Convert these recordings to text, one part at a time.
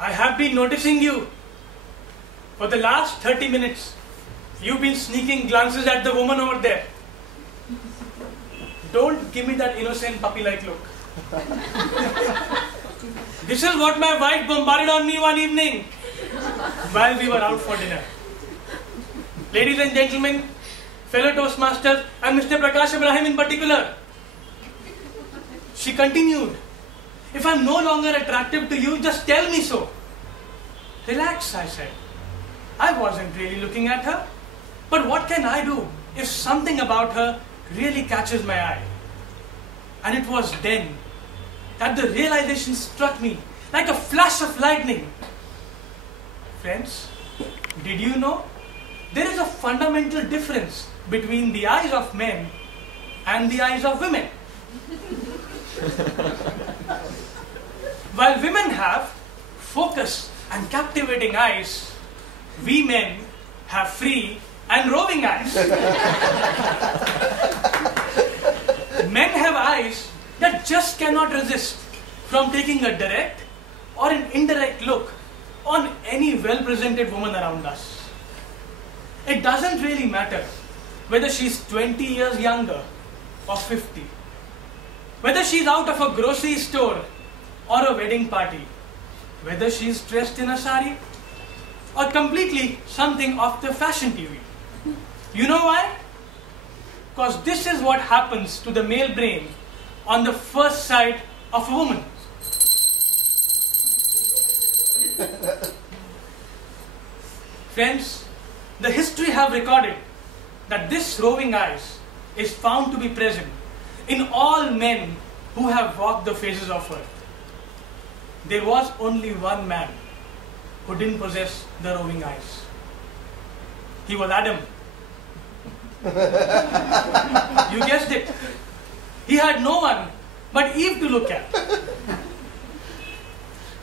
I have been noticing you. For the last 30 minutes, you've been sneaking glances at the woman over there. Don't give me that innocent puppy-like look. This is what my wife bombarded on me one evening while we were out for dinner. Ladies and gentlemen, fellow Toastmasters, and Mr. Prakash Ibrahim in particular, she continued, if I'm no longer attractive to you, just tell me so. Relax, I said. I wasn't really looking at her. But what can I do if something about her really catches my eye? And it was then that the realization struck me like a flash of lightning. Friends, did you know there is a fundamental difference between the eyes of men and the eyes of women? While women have focused and captivating eyes, we men have free and roving eyes. Men have eyes that just cannot resist from taking a direct or an indirect look on any well-presented woman around us. It doesn't really matter whether she's 20 years younger or 50, whether she's out of a grocery store or a wedding party, whether she's dressed in a sari or completely something off the fashion TV. You know why? Because this is what happens to the male brain on the first sight of a woman. Friends, the history have recorded that this roving eyes is found to be present in all men who have walked the faces of earth. There was only one man who didn't possess the roving eyes. He was Adam. You guessed it. He had no one but Eve to look at.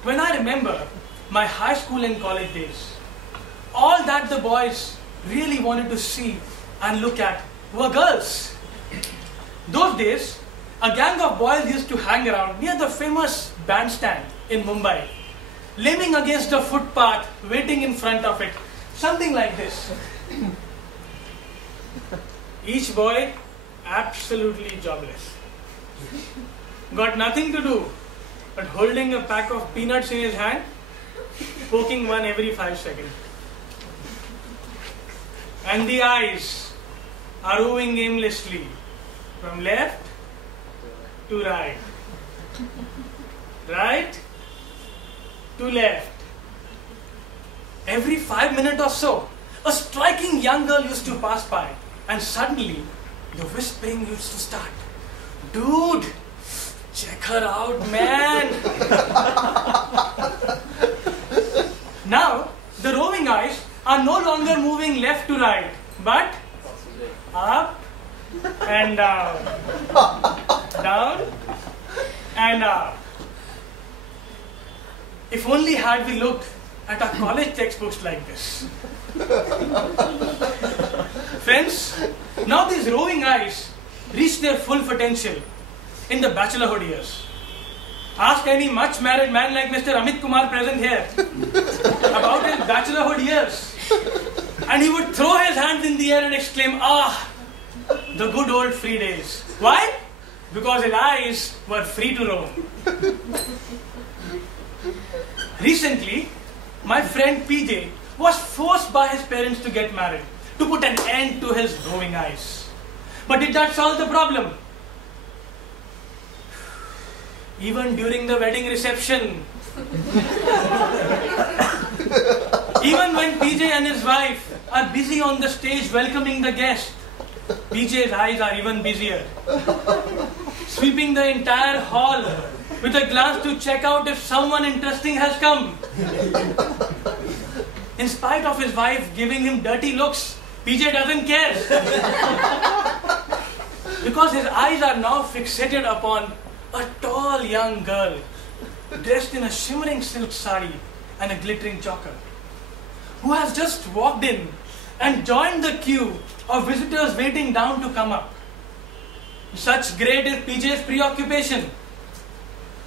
When I remember my high school and college days, all that the boys really wanted to see and look at were girls. Those days, a gang of boys used to hang around near the famous bandstand in Mumbai, leaning against a footpath, waiting in front of it, something like this. Each boy absolutely jobless. Got nothing to do but holding a pack of peanuts in his hand, poking one every 5 seconds. And the eyes are roving aimlessly from left to right, right to left. Every 5 minutes or so, a striking young girl used to pass by, and suddenly the whispering used to start. Dude, check her out, man. Now, the roving eyes are no longer moving left to right, but up and down, down and up. If only had we looked at our college textbooks like this. Friends, now these roving eyes reach their full potential in the bachelorhood years. Ask any much married man like Mr. Amit Kumar present here about his bachelorhood years, and he would throw his hands in the air and exclaim, "Ah, the good old free days." Why? Because his eyes were free to roam. Recently, my friend PJ was forced by his parents to get married to put an end to his roving eyes. But did that solve the problem? Even during the wedding reception, even when PJ and his wife are busy on the stage welcoming the guest, PJ's eyes are even busier, sweeping the entire hall with a glance to check out if someone interesting has come. In spite of his wife giving him dirty looks, PJ doesn't care. Because his eyes are now fixated upon a tall young girl dressed in a shimmering silk sari and a glittering choker, who has just walked in and joined the queue of visitors waiting down to come up. Such great is PJ's preoccupation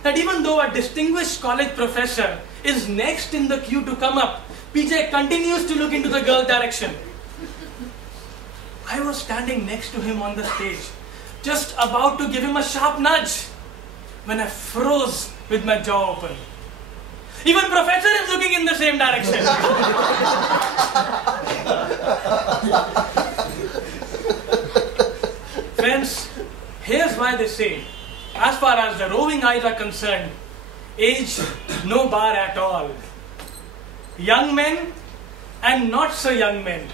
that even though a distinguished college professor is next in the queue to come up, PJ continues to look into the girl's direction. I was standing next to him on the stage, just about to give him a sharp nudge, when I froze with my jaw open. Even professor is looking in the same direction. Friends, here's why they say, as far as the roving eyes are concerned, age no bar at all. Young men and not so young men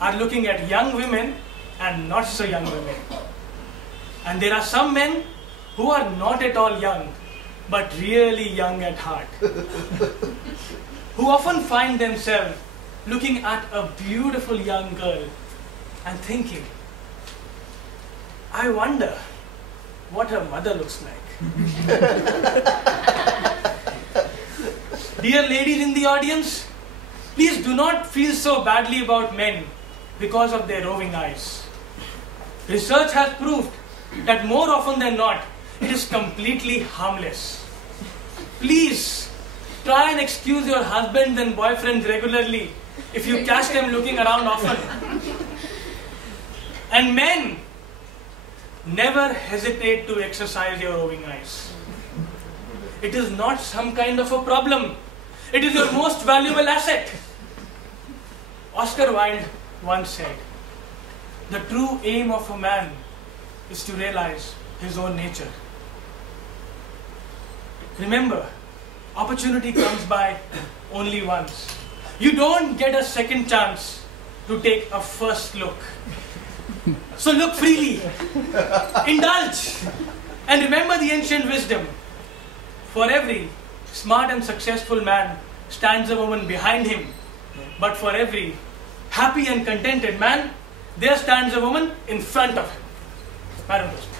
are looking at young women and not so young women. And there are some men who are not at all young, but really young at heart, who often find themselves looking at a beautiful young girl and thinking, I wonder what her mother looks like. Dear ladies in the audience, please do not feel so badly about men because of their roving eyes. Research has proved that more often than not, it is completely harmless. Please try and excuse your husbands and boyfriends regularly if you catch them looking around often. And men, never hesitate to exercise your roving eyes. It is not some kind of a problem. It is your most valuable asset. Oscar Wilde once said, the true aim of a man is to realize his own nature. Remember, opportunity comes by only once. You don't get a second chance to take a first look. So look freely, indulge, and remember the ancient wisdom. For every smart and successful man stands a woman behind him, but for every happy and contented man, there stands a woman in front of him. Madam Toastmaster.